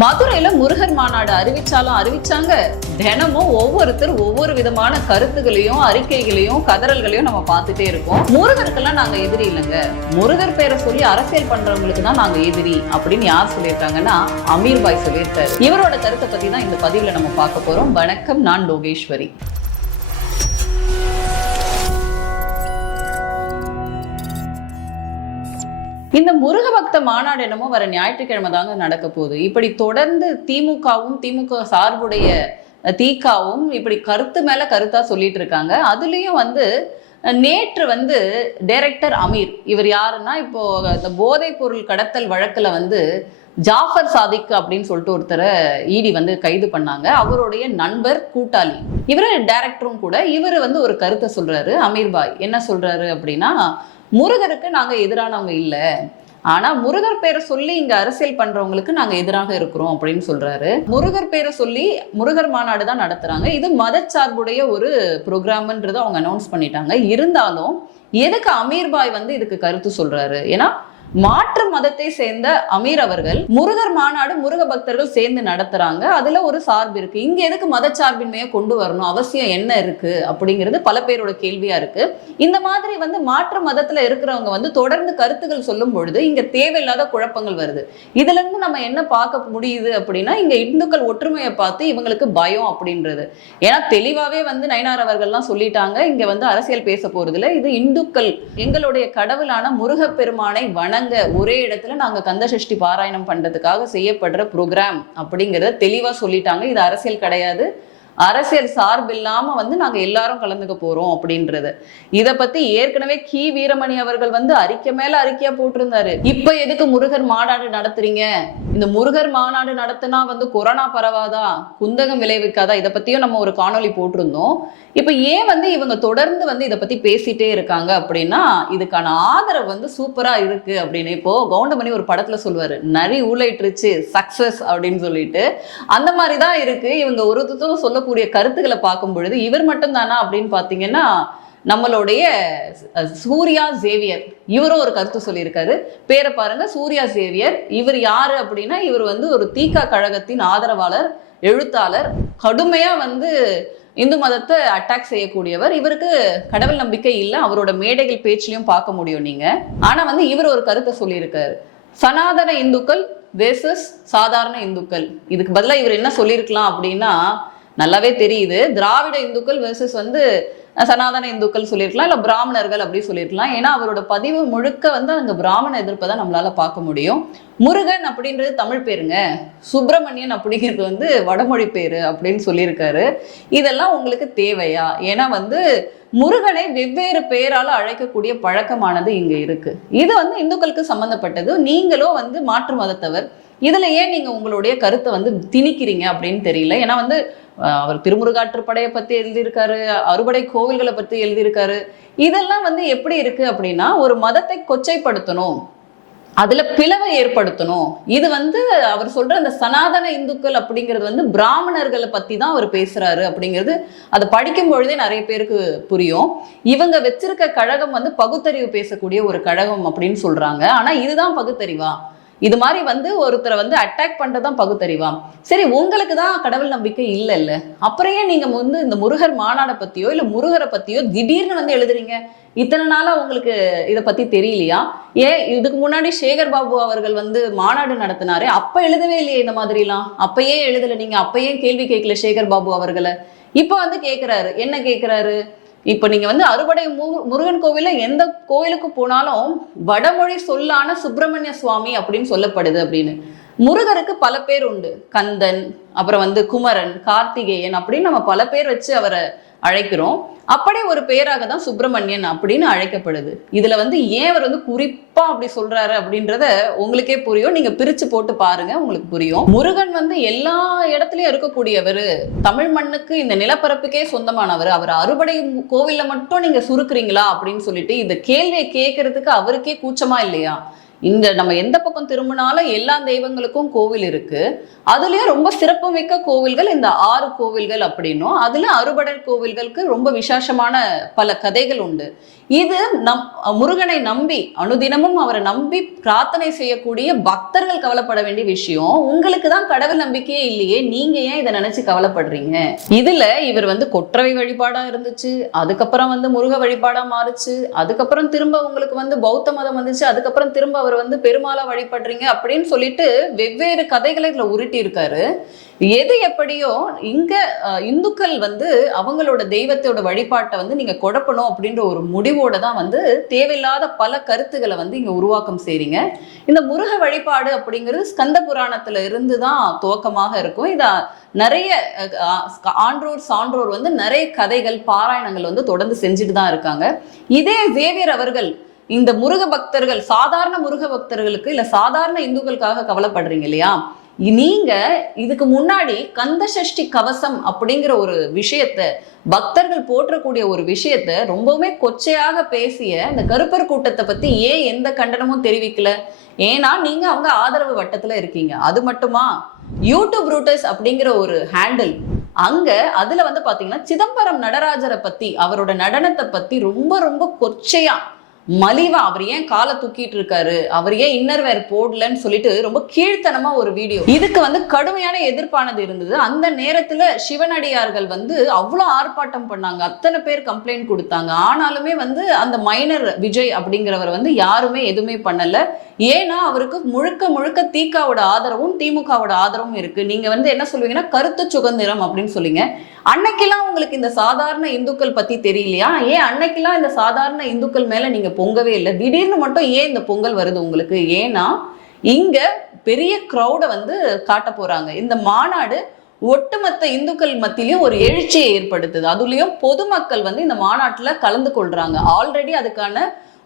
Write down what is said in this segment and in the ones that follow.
மதுரையில முருகர் மாநாடு அறிவிச்சாலும் அறிவிச்சாங்க. தினமும் ஒவ்வொருத்தர் ஒவ்வொரு விதமான கருத்துகளையும் அறிக்கைகளையும் கதறல்களையும் நம்ம பார்த்துட்டே இருக்கோம். முருகருக்கெல்லாம் நாங்க எதிரி இல்லைங்க. முருகர் பேரை சொல்லி அரசியல் பண்றவங்களுக்கு தான் நாங்க எதிரி அப்படின்னு யார் சொல்லியிருக்காங்கன்னா அமீர் பாய் சொல்லியிருக்காரு. இவரோட கருத்தை பத்தி தான் இந்த பதிவுல நம்ம பார்க்க போறோம். வணக்கம் நான் லோகேஸ்வரி. இந்த முருக பக்த மாநாடு என்னமோ வர ஞாயிற்றுக்கிழமை தாங்க நடக்க போகுது. இப்படி தொடர்ந்து திமுகவும் திமுக சார்புடைய தீகாவும் இப்படி கருத்து மேல கருத்தா சொல்லிட்டு இருக்காங்க. அதுலயும் வந்து நேற்று வந்து டைரக்டர் அமீர் இவர் யாருன்னா இப்போ இந்த போதைப் பொருள் கடத்தல் வழக்குல வந்து ஜாஃபர் சாதிக் அப்படின்னு சொல்லிட்டு ஒருத்தரை ஈடி வந்து கைது பண்ணாங்க. அவருடைய நண்பர் கூட்டாளி. இவர் டைரக்டரும் கூட. இவர் வந்து ஒரு கருத்தை சொல்றாரு. அமீர் பாய் என்ன சொல்றாரு அப்படின்னா முருகருக்கு நாங்க எதிரானவங்க இல்ல. ஆனா முருகர் பேரை சொல்லி இங்க அரசியல் பண்றவங்களுக்கு நாங்க எதிராக இருக்கிறோம் அப்படின்னு சொல்றாரு. முருகர் பேரை சொல்லி முருகர் மாநாடு தான் நடத்துறாங்க. இது மதச்சார்புடைய ஒரு ப்ரோக்ராம்ன்றது அவங்க அனௌன்ஸ் பண்ணிட்டாங்க. இருந்தாலும் எதுக்கு அமீர்பாய் வந்து இதுக்கு கருத்து சொல்றாரு? ஏன்னா மாற்று மதத்தை சேர்ந்த அமீர் அவர்கள் முருகர் மாநாடு முருக பக்தர்கள் சேர்ந்து நடத்துறாங்க. அதுல ஒரு சார்பு இருக்கு. இங்க எதுக்கு மதச்சார்பின்மையை கொண்டு வரணும்? அவசியம் என்ன இருக்கு? அப்படிங்கிறது பல பேரோட கேள்வியா இருக்கு. இந்த மாதிரி வந்து மாற்று மதத்துல இருக்கிறவங்க வந்து தொடர்ந்து கருத்துக்கள் சொல்லும் பொழுது இங்க தேவையில்லாத குழப்பங்கள் வருது. இதுல இருந்து நம்ம என்ன பார்க்க முடியுது அப்படின்னா இங்க இந்துக்கள் ஒற்றுமையை பார்த்து இவங்களுக்கு பயம் அப்படின்றது. ஏன்னா தெளிவாவே வந்து நயனார் அவர்கள்லாம் சொல்லிட்டாங்க. இங்க வந்து அரசியல் பேச போறதுல இது இந்துக்கள் எங்களுடைய கடவுளான முருகப்பெருமானை வணங்க ஒரே இடத்துல நாங்க கந்த சஷ்டி பாராயணம் பண்றதுக்காக செய்யப்படுற ப்ரோக்ராம் அப்படிங்கறத தெளிவா சொல்லிட்டாங்க. இது அரசியல் கிடையாது. அரசியல் சார்பு இல்லாம வந்து நாங்க எல்லாரும் கலந்துக்க போறோம் அப்படின்றது. இத பத்தி ஏற்கனவே கி. வீரமணி அவர்கள் வந்து அறிக்கை மேல அறிக்கையா போட்டிருந்தாரு. இப்ப எதுக்கு முருகர் மாநாடு நடத்துறீங்க? இந்த முருகர் மாநாடு நடத்தினா வந்து கொரோனா பரவாதா? குந்தகம் விளைவிக்காதா? இத பத்தியும் நம்ம ஒரு காணொளி போட்டிருந்தோம். இப்ப ஏன் வந்து இவங்க தொடர்ந்து வந்து இத பத்தி பேசிட்டே இருக்காங்க அப்படின்னா இதுக்கான ஆதரவு வந்து சூப்பரா இருக்கு அப்படின்னு இப்போ கவுண்டமணி ஒரு படத்துல சொல்லுவாரு. நரி ஊழைட்டுருச்சு சக்சஸ் அப்படின்னு சொல்லிட்டு. அந்த மாதிரி தான் இருக்கு. இவங்க ஒருத்தரும் சொல்லக்கூடிய கருத்துக்களை பார்க்கும் பொழுது இவர் மட்டும் தானா அப்படின்னு பார்த்தீங்கன்னா நம்மளுடைய சூர்யா சேவியர் இவரும் ஒரு கருத்து சொல்லியிருக்காரு. பேரை பாருங்க சூர்யா சேவியர் இவர் யாரு அப்படின்னா இவர் வந்து ஒரு தீகா கழகத்தின் ஆதரவாளர் எழுத்தாளர் கடுமையா வந்து இந்து மதத்தை அட்டாக் செய்யக்கூடியவர். இவருக்கு கடவுள் நம்பிக்கை இல்லை அவரோட மேடைகள் பேச்சிலையும் பார்க்க முடியும் நீங்க. ஆனா வந்து இவர் ஒரு கருத்தை சொல்லியிருக்காரு. சனாதன இந்துக்கள் வேசஸ் சாதாரண இந்துக்கள். இதுக்கு பதிலா இவர் என்ன சொல்லியிருக்கலாம் அப்படின்னா நல்லாவே தெரியுது. திராவிட இந்துக்கள் வெர்சஸ் வந்து சனாதன இந்துக்கள் சொல்லியிருக்கலாம் இல்லை பிராமணர்கள் அப்படி சொல்லியிருக்கலாம் ஏன்னா அவரோட பதிவு முழுக்க வந்து அங்கே பிராமண எதிர்ப்பை தான் நம்மளால பார்க்க முடியும். முருகன் அப்படின்றது தமிழ் பேருங்க. சுப்பிரமணியன் அப்படிங்கிறது வந்து வடமொழி பேரு அப்படின்னு சொல்லியிருக்காரு. இதெல்லாம் உங்களுக்கு தேவையா? ஏன்னா வந்து முருகனை வெவ்வேறு பெயரால் அழைக்கக்கூடிய பழக்கமானது இங்கே இருக்கு. இது வந்து இந்துக்களுக்கு சம்மந்தப்பட்டது நீங்களும் வந்து மாற்று மதத்தவர். இதில் ஏன் நீங்கள் உங்களுடைய கருத்தை வந்து திணிக்கிறீங்க அப்படின்னு தெரியல. ஏன்னா வந்து அவர் திருமுருகாற்றுப்படையை பத்தி எழுதியிருக்காரு அறுபடை கோவில்களை பத்தி எழுதியிருக்காரு. இதெல்லாம் வந்து எப்படி இருக்கு அப்படின்னா ஒரு மதத்தை கொச்சைப்படுத்தணும் அதுல பிளவை ஏற்படுத்தணும். இது வந்து அவர் சொல்ற அந்த சனாதன இந்துக்கள் அப்படிங்கிறது வந்து பிராமணர்களை பத்தி தான் அவர் பேசுறாரு அப்படிங்கிறது அதை படிக்கும் பொழுதே நிறைய பேருக்கு புரியும். இவங்க வச்சிருக்க கழகம் வந்து பகுத்தறிவு பேசக்கூடிய ஒரு கழகம் அப்படின்னு சொல்றாங்க. ஆனா இதுதான் பகுத்தறிவா? இது மாதிரி வந்து ஒருத்தரை வந்து அட்டாக் பண்ணுறதான் பகுத்தறிவா. சரி உங்களுக்கு தான் கடவுள் நம்பிக்கை இல்லை இல்லை அப்புறம் ஏன் நீங்கள் வந்து இந்த முருகர் மாநாடை பற்றியோ இல்லை முருகரை பற்றியோ திடீர்னு வந்து எழுதுறீங்க? இத்தனை நாளாக உங்களுக்கு இதை பற்றி தெரியலையா? ஏன் இதுக்கு முன்னாடி சேகர் பாபு அவர்கள் வந்து மாநாடு நடத்தினாரு அப்போ எழுதவே இல்லையே இந்த மாதிரிலாம்? அப்பயே எழுதல நீங்கள் அப்பயே கேள்வி கேட்கல சேகர் பாபு அவர்களை. இப்போ வந்து கேட்குறாரு என்ன கேட்குறாரு இப்ப நீங்க வந்து அறுபடை மு- முருகன் கோவிலில் எந்த கோயிலுக்கு போனாலும் வடமொழி சொல்லான சுப்பிரமணிய சுவாமி அப்படின்னு சொல்லப்படுது அப்படின்னு. முருகருக்கு பல பேர் உண்டு. கந்தன் அப்புறம் வந்து குமரன் கார்த்திகேயன் அப்படின்னு நம்ம பல பேர் வச்சு அவரை அழைக்கிறோம். அப்படி ஒரு பேராக தான் சுப்பிரமணியன் அப்படின்னு அழைக்கப்படுது. இதுல வந்து ஏன் அவர் வந்து குறிப்பா அப்படி சொல்றாரு அப்படின்றத உங்களுக்கே புரியும். நீங்க பிரிச்சு போட்டு பாருங்க உங்களுக்கு புரியும். முருகன் வந்து எல்லா இடத்துலயும் இருக்கக்கூடியவர். தமிழ் மண்ணுக்கு இந்த நிலப்பரப்புக்கே சொந்தமானவர். அவர் அறுபடை கோவில்ல மட்டும் நீங்க சுருக்குறீங்களா அப்படின்னு சொல்லிட்டு இந்த கேள்வியை கேட்கறதுக்கு அவருக்கே கூச்சமா இல்லையா? இந்த நம்ம எந்த பக்கம் திரும்பினாலும் எல்லா தெய்வங்களுக்கும் கோவில் இருக்கு. அதுலயும் ரொம்ப சிறப்புமிக்க கோவில்கள் இந்த ஆறு கோவில்கள் அப்படின்னும். அதுல அறுபடர் கோவில்களுக்கு ரொம்ப விசேஷமான பல கதைகள் உண்டு. இது நம் முருகனை நம்பி அனுதினமும் அவரை நம்பி பிரார்த்தனை செய்யக்கூடிய பக்தர்கள் கவலைப்பட வேண்டிய விஷயம் உங்களுக்கு தான் கடவுள் நம்பிக்கையே இல்லையே நீங்க ஏன் இதை நினைச்சு கவலைப்படுறீங்க? இதுல இவர் வந்து கொற்றவை வழிபாடா இருந்துச்சு அதுக்கப்புறம் வந்து முருக வழிபாடா மாறுச்சு அதுக்கப்புறம் திரும்ப உங்களுக்கு வந்து பௌத்த மதம் வந்துச்சு அதுக்கப்புறம் திரும்ப அவர் வந்து பெருமாளா வழிபடுறீங்க அப்படின்னு சொல்லிட்டு வெவ்வேறு கதைகளை இதுல உருட்டி இருக்காரு எது எப்படியோ இங்க இந்துக்கள் வந்து அவங்களோட தெய்வத்தோட வழிபாட்டை வந்து நீங்க குழப்பணும் அப்படின்ற ஒரு முடிவோட தான் வந்து தேவையில்லாத பல கருத்துக்களை வந்து இங்க உருவாக்கம் செய்றீங்க. இந்த முருக வழிபாடு அப்படிங்கிறது ஸ்கந்த புராணத்துல இருந்து தான் துவக்கமாக இருக்கும். இத நிறைய ஆன்றோர் சான்றோர் வந்து நிறைய கதைகள் பாராயணங்கள் வந்து தொடர்ந்து செஞ்சுட்டு தான் இருக்காங்க. இதே சேவியர் அவர்கள் இந்த முருக பக்தர்கள் சாதாரண முருக பக்தர்களுக்கு இல்ல சாதாரண இந்துக்களுக்காக கவலைப்படுறீங்க இல்லையா? நீங்க இதுக்கு முன்னாடி கந்த சஷ்டி கவசம் அப்படிங்கிற ஒரு விஷயத்த பக்தர்கள் போற்றக்கூடிய ஒரு விஷயத்த ரொம்பவுமே கொச்சையாக பேசிய இந்த கருப்பர் கூட்டத்தை பத்தி ஏன் எந்த கண்டனமும் தெரிவிக்கல? ஏன்னா நீங்க அவங்க ஆதரவு வட்டத்துல இருக்கீங்க. அது மட்டுமா? யூடியூப் ரூட்டர்ஸ் அப்படிங்கிற ஒரு ஹேண்டில் அங்க அதுல வந்து பாத்தீங்கன்னா சிதம்பரம் நடராஜரை பத்தி அவரோட நடனத்தை பத்தி ரொம்ப ரொம்ப கொச்சையா மலிவா அவர் ஏன் காலை தூக்கிட்டு இருக்காரு? அவர் ஏன் இன்னர் வேர் போடலன்னு சொல்லிட்டு ரொம்ப கீழ்த்தனமா ஒரு வீடியோ இதுக்கு வந்து கடுமையான எதிர்ப்பானது இருந்தது. அந்த நேரத்துல சிவனடியார்கள் வந்து அவ்வளோ ஆர்ப்பாட்டம் பண்ணாங்க. அத்தனை பேர் கம்ப்ளைண்ட் கொடுத்தாங்க. ஆனாலுமே வந்து அந்த மைனர் விஜய் அப்படிங்கிறவர் வந்து யாருமே எதுவுமே பண்ணல. ஏன்னா அவருக்கு முழுக்க முழுக்க தீகாவோட ஆதரவும் திமுகவோட ஆதரவும் இருக்கு. நீங்க வந்து என்ன சொல்லுவீங்கன்னா கருத்து சுதந்திரம் அப்படின்னு சொல்லுங்க. அன்னைக்கெல்லாம் உங்களுக்கு இந்த சாதாரண இந்துக்கள் பத்தி தெரியலையா? ஏன் அன்னைக்கெல்லாம் இந்த சாதாரண இந்துக்கள் மேல நீங்க பொங்கவே இல்லை? திடீர்னு மட்டும் ஏன் இந்த பொங்கல் வருது உங்களுக்கு? ஏன்னா இங்க பெரிய க்ரௌட வந்து காட்ட போறாங்க. இந்த மாநாடு ஒட்டுமொத்த இந்துக்கள் மத்தியிலையும் ஒரு எழுச்சியை ஏற்படுத்துது. அதுலயும் பொதுமக்கள் வந்து இந்த மாநாட்டில் கலந்து கொள்றாங்க. ஆல்ரெடி அதுக்கான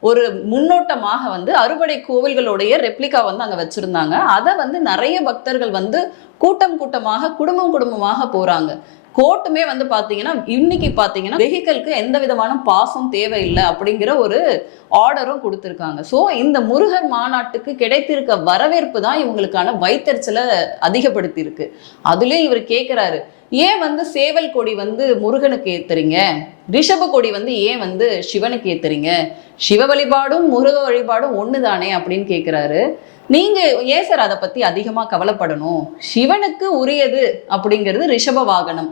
ஒரு முன்னோட்டமாக வந்து அறுபடை கோவில்களுடைய ரெப்ளிகா வந்து அங்க வச்சிருந்தாங்க. அதை வந்து நிறைய பக்தர்கள் வந்து கூட்டம் கூட்டமாக குடும்பம் குடும்பமாக போறாங்க. கோர்ட்டுமே வந்து பாத்தீங்கன்னா இன்னைக்கு பாத்தீங்கன்னா வெஹிக்கலுக்கு எந்த விதமான பாசம் தேவையில்லை அப்படிங்கிற ஒரு ஆர்டரும் கொடுத்திருக்காங்க. சோ இந்த முருகர் மாநாட்டுக்கு கிடைத்திருக்க வரவேற்பு தான் இவங்களுக்கான வைத்தறிச்சலை அதிகப்படுத்தி இருக்கு அதுலயும் இவர் கேக்குறாரு ஏன் வந்து சேவல் கொடி வந்து முருகனுக்கு ஏத்துறீங்க? ரிஷப கொடி வந்து ஏன் வந்து சிவனுக்கு ஏத்துறீங்க? சிவ வழிபாடும் முருக வழிபாடும் ஒண்ணுதானே? அப்படின்னு கேக்குறாரு. நீங்க ஏன் சார் அதை பத்தி அதிகமா கவலைப்படணும்? சிவனுக்கு உரியது அப்படிங்கிறது ரிஷப வாகனம்.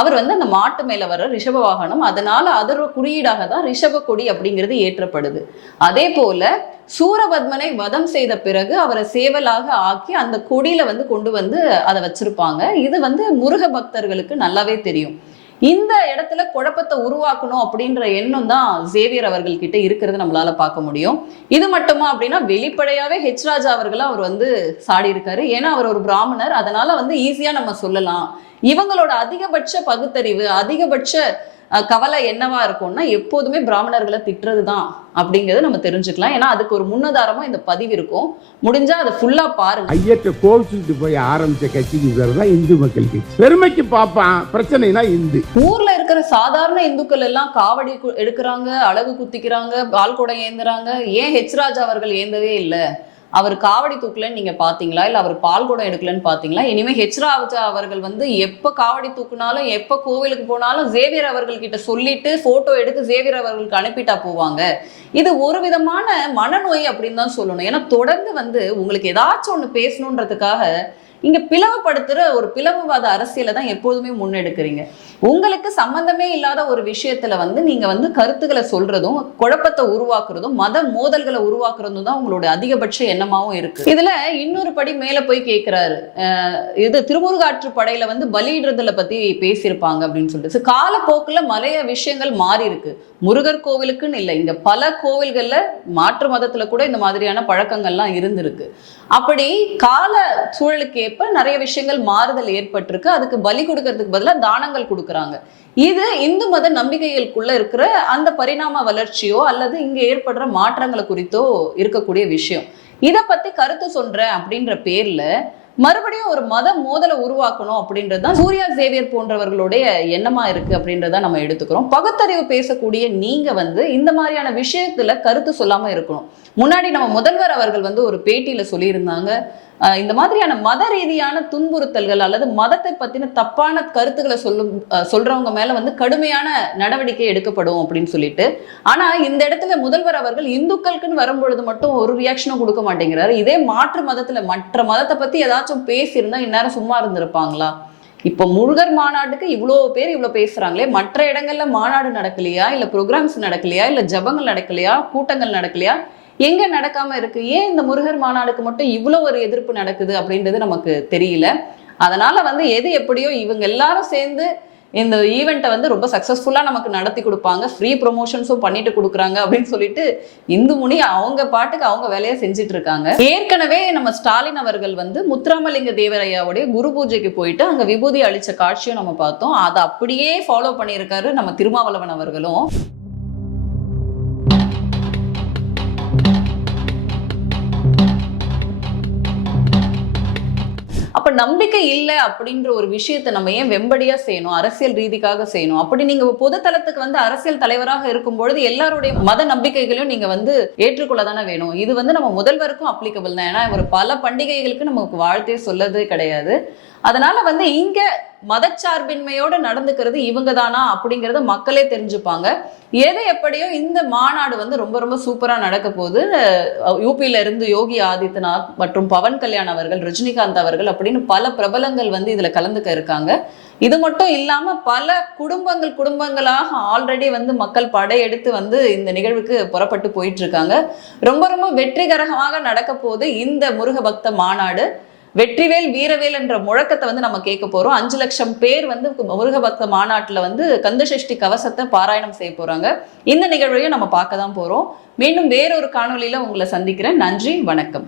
அவர் வந்து அந்த மாட்டு மேல வர ரிஷப வாகனம் அதனால அதர் குறியீடாக தான் ரிஷப கொடி அப்படிங்கிறது ஏற்றப்படுது. அதே போல சூரபத்மனை வதம் செய்த பிறகு அவரை சேவலாக ஆக்கி அந்த கொடியில வந்து கொண்டு வந்து அதை வச்சிருப்பாங்க. இது வந்து முருக பக்தர்களுக்கு நல்லாவே தெரியும். இந்த இடத்துல குழப்பத்தை உருவாக்கணும் அப்படின்ற எண்ணம் தான் சேவியர் அவர்கள் கிட்ட இருக்கிறது நம்மளால பார்க்க முடியும். இது மட்டுமா அப்படின்னா வெளிப்படையாவே ஹெச் ராஜா அவர்களை அவர் வந்து சாடி இருக்காரு ஏன்னா அவர் ஒரு பிராமணர். அதனால வந்து ஈஸியா நம்ம சொல்லலாம். இவங்களோட அதிகபட்ச பகுத்தறிவு அதிகபட்ச கவலை என்னவா இருக்கும்னா எப்போதுமே பிராமணர்களை திட்டுறது தான் அப்படிங்கறத நம்ம தெரிஞ்சுக்கலாம். ஏன்னா அதுக்கு ஒரு முன்னதாரமா இந்த பதிவு இருக்கும். முடிஞ்சா அதை ஃபுல்லா பாருங்க. ஐயத்தை கோவிச்சுட்டு போய் ஆரம்பிச்ச கட்சிக்கு பேர் தான் இந்து மக்கள் கட்சி பெருமைக்கு பார்ப்பான். பிரச்சனைனா இந்து. ஊர்ல இருக்கிற சாதாரண இந்துக்கள் எல்லாம் காவடி எடுக்கிறாங்க அழகு குத்திக்கிறாங்க பால் குடம் ஏந்துறாங்க. ஏன் ஹெச் ராஜா அவர்கள் ஏந்தவே இல்லை? அவர் காவடி தூக்கலன்னு நீங்க பாத்தீங்களா? இல்ல அவர் பால் குடம் எடுக்கலன்னு பாத்தீங்களா? இனிமே ஹெச்ராஜா அவர்கள் வந்து எப்ப காவடி தூக்குனாலும் எப்ப கோவிலுக்கு போனாலும் ஜேவியர் அவர்கள் கிட்ட சொல்லிட்டு போட்டோ எடுத்து ஜேவியர் அவர்களுக்கு அனுப்பிட்டா போவாங்க. இது ஒரு விதமான மனநோய் அப்படின்னு தான் சொல்லணும். ஏன்னா தொடர்ந்து வந்து உங்களுக்கு ஏதாச்சும் ஒண்ணு பேசணுன்றதுக்காக இங்க பிளவுபடுத்துற ஒரு பிளவுவாத அரசியலை தான் எப்போதுமே முன்னெடுக்கிறீங்க. உங்களுக்கு சம்பந்தமே இல்லாத ஒரு விஷயத்துல வந்து நீங்க வந்து கருத்துக்களை சொல்றதும் குழப்பத்தை உருவாக்குறதும் மத மோதல்களை உருவாக்குறதும் தான் உங்களோட அதிகபட்ச எண்ணமாவும் இருக்கு. இதுல இன்னொரு படி மேல போய் கேட்கிறாரு இது திருமுருகாற்று படையில வந்து பலியிடுறதுல பத்தி பேசியிருப்பாங்க அப்படின்னு சொல்லிட்டு. காலப்போக்குல மலைய விஷயங்கள் மாறி இருக்கு முருகர் கோவிலுக்குன்னு இல்லை. இங்க பல கோவில்கள்ல மாற்று மதத்துல கூட இந்த மாதிரியான பழக்கங்கள்லாம் இருந்திருக்கு. அப்படி கால சூழலுக்கு ஏற்ப நிறைய விஷயங்கள் மாறுதல் ஏற்பட்டிருக்கு. அதுக்கு பலி கொடுக்கறதுக்கு பதிலாக தானங்கள் கொடுக்குறாங்க. இது இந்து மத நம்பிக்கைகளுக்குள்ள இருக்கிற அந்த பரிணாம வளர்ச்சியோ அல்லது இங்க ஏற்படுற மாற்றங்களை குறித்தோ இருக்கக்கூடிய விஷயம். இதை பத்தி கருத்து சொல்றேன் அப்படின்ற பேர்ல மறுபடியும் ஒரு மத மோதலை உருவாக்கணும் அப்படின்றது தான் சூர்யா சேவியர் போன்றவர்களுடைய எண்ணமா இருக்கு அப்படின்றத நம்ம எடுத்துக்கிறோம். பகுத்தறிவு பேசக்கூடிய நீங்க வந்து இந்த மாதிரியான விஷயத்துல கருத்து சொல்லாம இருக்கணும். முன்னாடி நம்ம முதல்வர் அவர்கள் வந்து ஒரு பேட்டியில சொல்லியிருந்தாங்க. இந்த மாதிரியான மத ரீதியான துன்புறுத்தல்கள் அல்லது மதத்தை பத்தின தப்பான கருத்துக்களை சொல்லும் சொல்றவங்க மேல வந்து கடுமையான நடவடிக்கை எடுக்கப்படும் அப்படின்னு சொல்லிட்டு. ஆனா இந்த இடத்துல முதல்வர் அவர்கள் இந்துக்களுக்குன்னு வரும்பொழுது மட்டும் ஒரு ரியாக்ஷனும் கொடுக்க மாட்டேங்கிறாரு. இதே மாற்று மதத்துல மற்ற மதத்தை பத்தி ஏதாச்சும் பேசியிருந்தா இந்நேரம் சும்மா இருந்திருப்பாங்களா? இப்போ முருகர் மாநாட்டுக்கு இவ்வளோ பேர் இவ்வளோ பேசுறாங்களே. மற்ற இடங்கள்ல மாநாடு நடக்கலையா? இல்ல ப்ரோக்ராம்ஸ் நடக்கலையா? இல்ல ஜபங்கள் நடக்கலையா? கூட்டங்கள் நடக்கலையா? எங்க நடக்காம இருக்கு? ஏன் இந்த முருகர் மாநாடுக்கு மட்டும் இவ்வளோ ஒரு எதிர்ப்பு நடக்குது அப்படின்றது நமக்கு தெரியல. அதனால வந்து எது எப்படியோ இவங்க எல்லாரும் சேர்ந்து இந்த ஈவெண்ட்டை வந்து ரொம்ப சக்ஸஸ்ஃபுல்லாக நமக்கு நடத்தி கொடுப்பாங்க. ஃப்ரீ ப்ரொமோஷன்ஸும் பண்ணிட்டு கொடுக்குறாங்க அப்படின்னு சொல்லிட்டு இந்து முனி அவங்க பாட்டுக்கு அவங்க வேலையை செஞ்சுட்டு இருக்காங்க. ஏற்கனவே நம்ம ஸ்டாலின் அவர்கள் வந்து முத்துராமலிங்க தேவரையாவுடைய குரு பூஜைக்கு போயிட்டு அங்க விபூதி அளிச்ச காட்சியும் நம்ம பார்த்தோம். அதை அப்படியே ஃபாலோ பண்ணியிருக்காரு நம்ம திருமாவளவன் அவர்களும். நம்பிக்கை இல்லை அப்படின்ற ஒரு விஷயத்தை நம்ம ஏன் வெம்படியா செய்யணும் அரசியல் ரீதிக்காக செய்யணும்? அப்படி நீங்க பொது தளத்துக்கு வந்து அரசியல் தலைவராக இருக்கும் பொழுது எல்லாருடைய மத நம்பிக்கைகளையும் நீங்க வந்து ஏற்றுக்கொள்ள தானே வேணும். இது வந்து நம்ம முதல்வருக்கும் அப்ளிகபிள் தான். ஏன்னா இவர் பல பண்டிகைகளுக்கு நமக்கு வாழ்த்தே சொல்லதே கிடையாது. அதனால வந்து இங்க மதச்சார்பின்மையோட நடந்துக்கிறது இவங்க தானா அப்படிங்கறத மக்களே தெரிஞ்சுப்பாங்க. எது எப்படியோ இந்த மாநாடு வந்து ரொம்ப ரொம்ப சூப்பரா நடக்க போகுது. யூபியில இருந்து யோகி ஆதித்யநாத் மற்றும் பவன் கல்யாண் அவர்கள் ரஜினிகாந்த் அவர்கள் அப்படின்னு பல பிரபலங்கள் வந்து இதுல கலந்துக்க இருக்காங்க. இது மட்டும் இல்லாம பல குடும்பங்கள் குடும்பங்களாக ஆல்ரெடி வந்து மக்கள் படையெடுத்து வந்து இந்த நிகழ்வுக்கு புறப்பட்டு போயிட்டு இருக்காங்க. ரொம்ப ரொம்ப வெற்றிகரமாக நடக்க போகுது இந்த முருக பக்த மாநாடு. வெற்றிவேல் வீரவேல் என்ற முழக்கத்தை வந்து நம்ம கேட்க போறோம். அஞ்சு லட்சம் பேர் வந்து முருக பக்த மாநாட்டுல வந்து கந்தசஷ்டி கவசத்தை பாராயணம் செய்ய போறாங்க. இந்த நிகழ்வையும் நம்ம பார்க்க தான் போறோம். மீண்டும் வேறொரு காணொலியில் உங்களை சந்திக்கிறேன். நன்றி வணக்கம்.